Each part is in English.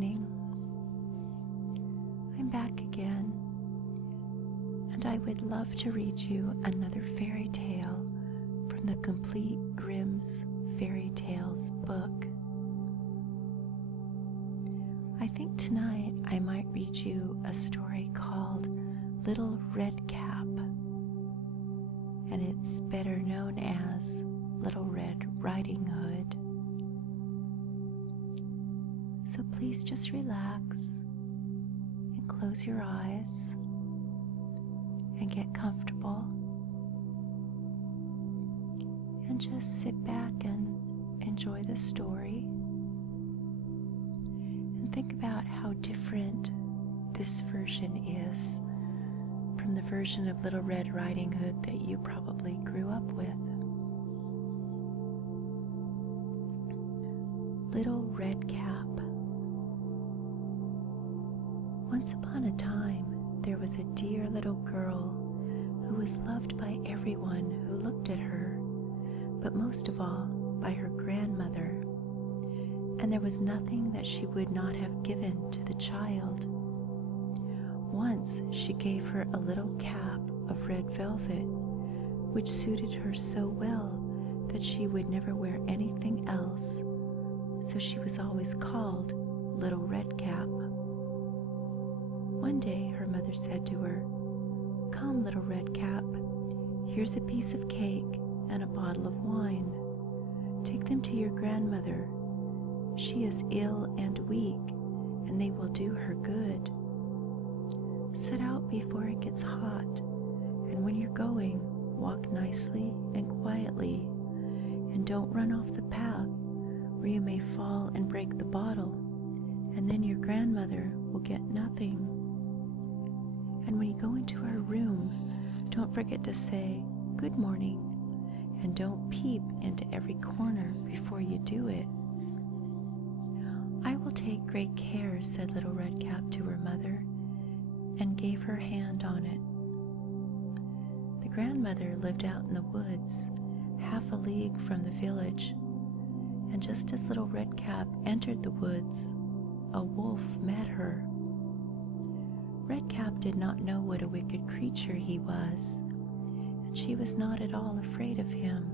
evening. I'm back again, and I would love to read you another fairy tale from the complete Grimm's Fairy Tales book. I think tonight I might read you a story called Little Red Cap, and it's better known as Little Red Riding Hood. So please just relax and close your eyes and get comfortable and just sit back and enjoy the story and think about how different this version is from the version of Little Red Riding Hood that you probably grew up with. Little Red Cap. Once upon a time, there was a dear little girl who was loved by everyone who looked at her, but most of all by her grandmother, and there was nothing that she would not have given to the child. Once she gave her a little cap of red velvet, which suited her so well that she would never wear anything else, so she was always called Little Red Cap. One day her mother said to her, "Come, Little Red Cap, here's a piece of cake and a bottle of wine. Take them to your grandmother. She is ill and weak, and they will do her good. Set out before it gets hot, and when you're going, walk nicely and quietly, and don't run off the path, or you may fall and break the bottle, and then your grandmother will get nothing. And when you go into her room, don't forget to say, 'Good morning,' and don't peep into every corner before you do it." "I will take great care," said Little Red Cap to her mother, and gave her hand on it. The grandmother lived out in the woods, half a league from the village, and just as Little Red Cap entered the woods, a wolf met her. Red Cap did not know what a wicked creature he was, and she was not at all afraid of him.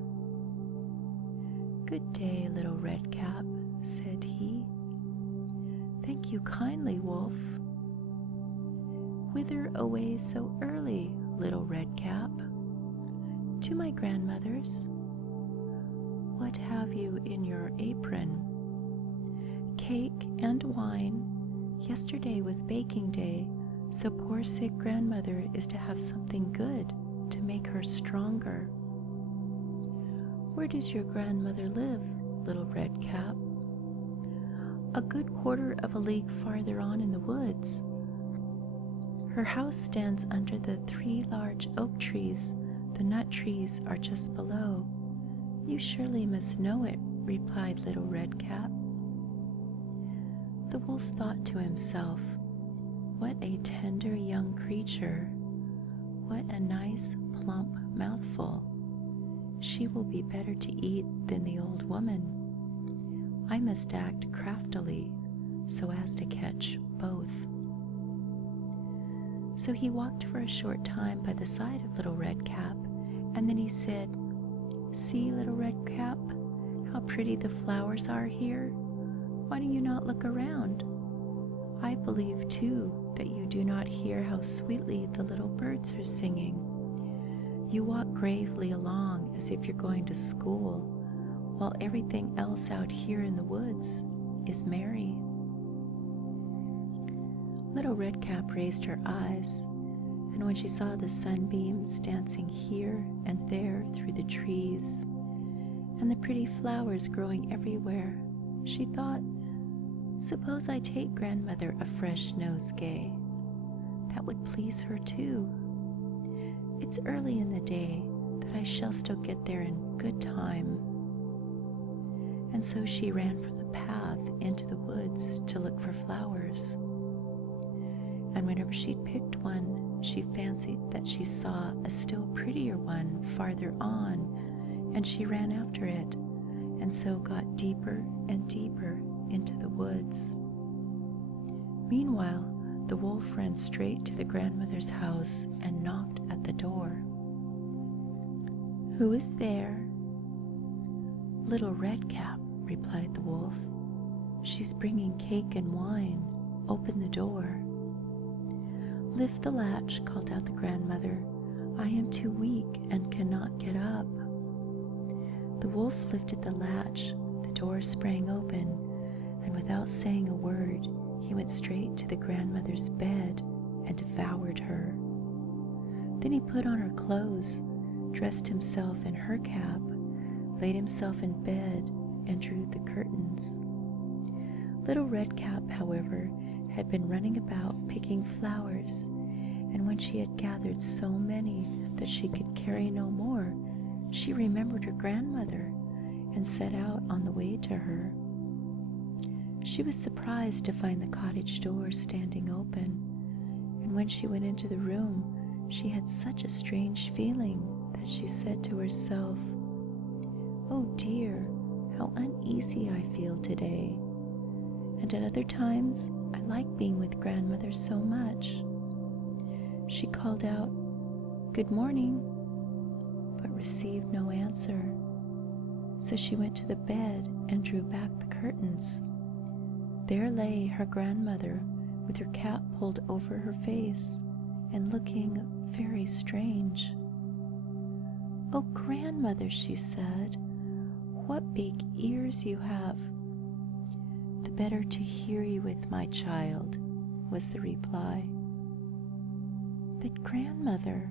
"Good day, Little Red Cap," said he. "Thank you kindly, Wolf." "Whither away so early, Little Red Cap?" "To my grandmother's." "What have you in your apron?" "Cake and wine. Yesterday was baking day, so poor sick grandmother is to have something good to make her stronger." "Where does your grandmother live, Little Red Cap?" "A good quarter of a league farther on in the woods. Her house stands under the 3 large oak trees. The nut trees are just below. You surely must know it," replied Little Red Cap. The wolf thought to himself, "What a tender young creature! What a nice, plump mouthful! She will be better to eat than the old woman. I must act craftily so as to catch both." So he walked for a short time by the side of Little Red Cap, and then he said, "See, Little Red Cap, how pretty the flowers are here. Why do you not look around? I believe, too, that you do not hear how sweetly the little birds are singing. You walk gravely along as if you're going to school, while everything else out here in the woods is merry." Little Red Cap raised her eyes, and when she saw the sunbeams dancing here and there through the trees, and the pretty flowers growing everywhere, she thought, "Suppose I take grandmother a fresh nosegay. That would please her too. It's early in the day that I shall still get there in good time." And so she ran from the path into the woods to look for flowers. And whenever she'd picked one, she fancied that she saw a still prettier one farther on, and she ran after it, and so got deeper and deeper into the woods. Meanwhile, the wolf ran straight to the grandmother's house and knocked at the door. "Who is there?" "Little Red Cap," replied the wolf. "She's bringing cake and wine. Open the door." "Lift the latch," called out the grandmother. "I am too weak and cannot get up." The wolf lifted the latch, the door sprang open, and without saying a word, he went straight to the grandmother's bed and devoured her. Then he put on her clothes, dressed himself in her cap, laid himself in bed, and drew the curtains. Little Red Cap, however, had been running about picking flowers, and when she had gathered so many that she could carry no more, she remembered her grandmother and set out on the way to her. She was surprised to find the cottage door standing open, and when she went into the room, she had such a strange feeling that she said to herself, "Oh dear, how uneasy I feel today. And at other times, I like being with grandmother so much." She called out, "Good morning," but received no answer. So she went to the bed and drew back the curtains. There lay her grandmother with her cap pulled over her face and looking very strange. "Oh, grandmother," she said, "what big ears you have." "The better to hear you with, my child," was the reply. "But grandmother,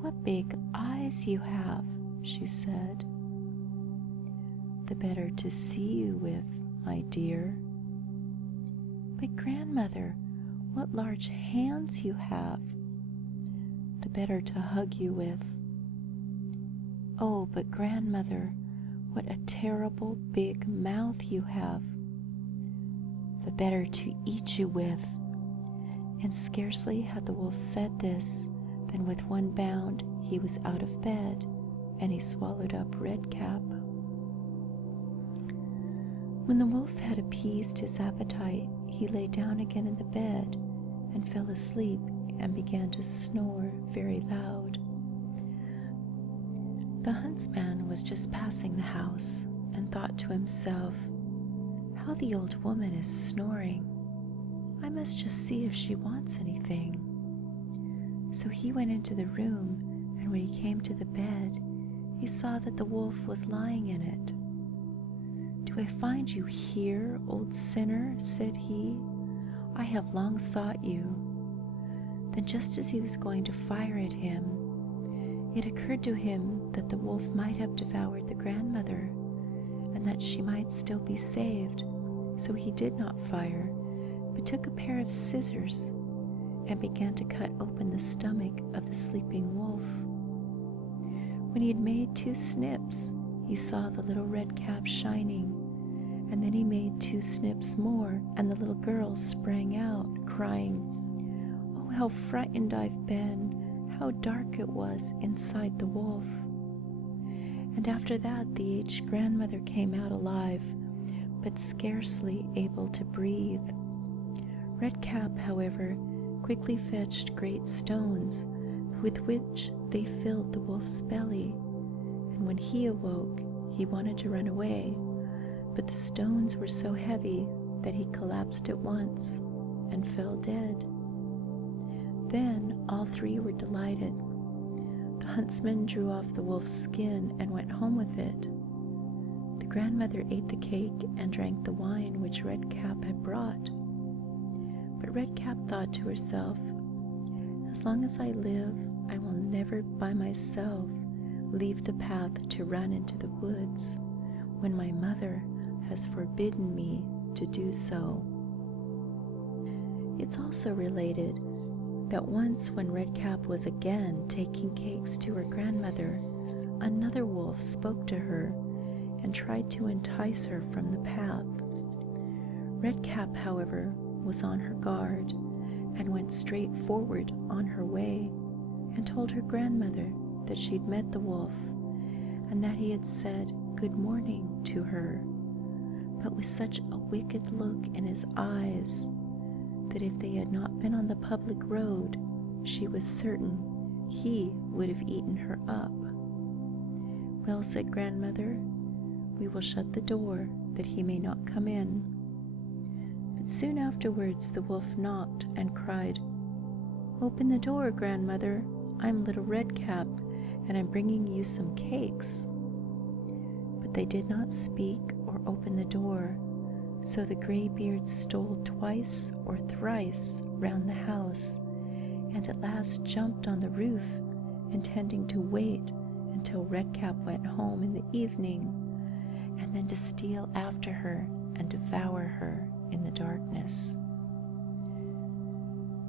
what big eyes you have," she said. "The better to see you with, my dear." "But grandmother, what large hands you have." "The better to hug you with." "Oh, but grandmother, what a terrible big mouth you have." "The better to eat you with." And scarcely had the wolf said this than with one bound he was out of bed, and he swallowed up Red Cap. When the wolf had appeased his appetite, he lay down again in the bed and fell asleep and began to snore very loud. The huntsman was just passing the house and thought to himself, "How the old woman is snoring. I must just see if she wants anything." So he went into the room, and when he came to the bed, he saw that the wolf was lying in it. "Do I find you here, old sinner?" said he. "I have long sought you." Then just as he was going to fire at him, it occurred to him that the wolf might have devoured the grandmother, and that she might still be saved, so he did not fire, but took a pair of scissors and began to cut open the stomach of the sleeping wolf. When he had made 2 snips, he saw the little Red Cap shining, and then he made 2 snips more, and the little girl sprang out, crying, "Oh, how frightened I've been! How dark it was inside the wolf." And after that the aged grandmother came out alive, but scarcely able to breathe. Red Cap, however, quickly fetched great stones, with which they filled the wolf's belly, and when he awoke, he wanted to run away, but the stones were so heavy that he collapsed at once and fell dead. Then all 3 were delighted. The huntsman drew off the wolf's skin and went home with it. The grandmother ate the cake and drank the wine which Red Cap had brought. But Red Cap thought to herself, "As long as I live, I will never by myself leave the path to run into the woods, when my mother has forbidden me to do so." It's also related that once when Red Cap was again taking cakes to her grandmother, another wolf spoke to her and tried to entice her from the path. Red Cap, however, was on her guard and went straight forward on her way, and told her grandmother that she'd met the wolf and that he had said "good morning" to her, but with such a wicked look in his eyes that if they had not been on the public road, she was certain he would have eaten her up. "Well," said Grandmother, "we will shut the door that he may not come in." But soon afterwards the wolf knocked and cried, "Open the door, Grandmother. I'm Little Redcap, and I'm bringing you some cakes." But they did not speak or open the door, so the graybeard stole twice or thrice round the house, and at last jumped on the roof, intending to wait until Redcap went home in the evening, and then to steal after her and devour her in the darkness.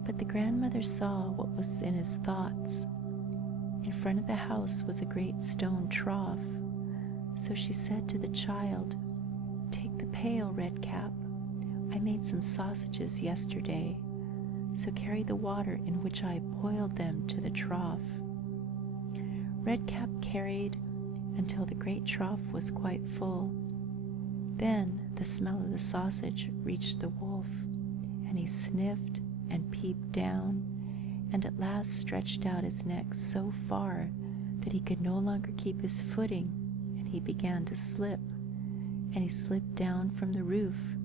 But the grandmother saw what was in his thoughts. In front of the house was a great stone trough, so she said to the child, "Take the pail, Redcap. I made some sausages yesterday, so carry the water in which I boiled them to the trough." Redcap carried until the great trough was quite full. Then the smell of the sausage reached the wolf, and he sniffed and peeped down, and at last stretched out his neck so far that he could no longer keep his footing, and he began to slip, and he slipped down from the roof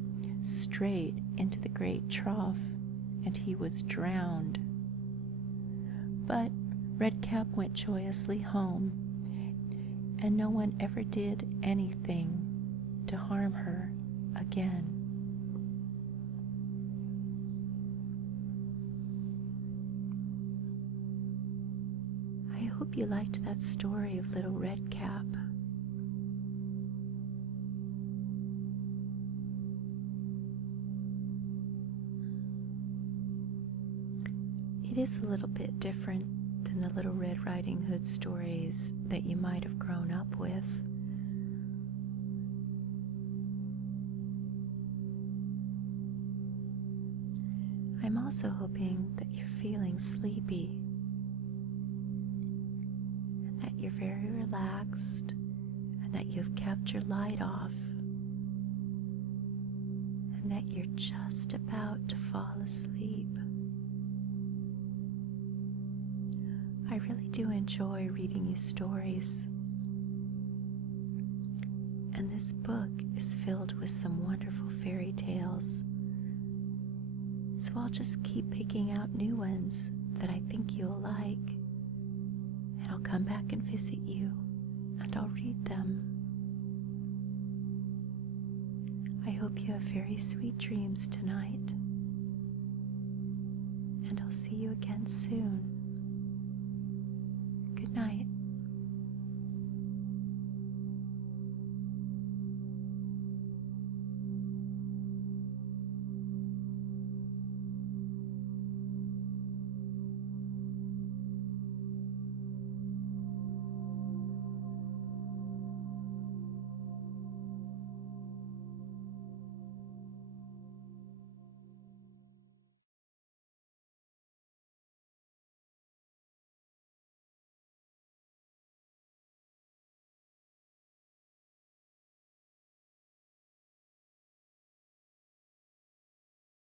straight into the great trough, and he was drowned. But Redcap went joyously home, and no one ever did anything to harm her again. I hope you liked that story of Little Redcap. It is a little bit different than the Little Red Riding Hood stories that you might have grown up with. I'm also hoping that you're feeling sleepy and that you're very relaxed and that you've kept your light off and that you're just about to fall asleep. I really do enjoy reading you stories, and this book is filled with some wonderful fairy tales. So I'll just keep picking out new ones that I think you'll like, and I'll come back and visit you, and I'll read them. I hope you have very sweet dreams tonight, and I'll see you again soon. Good night.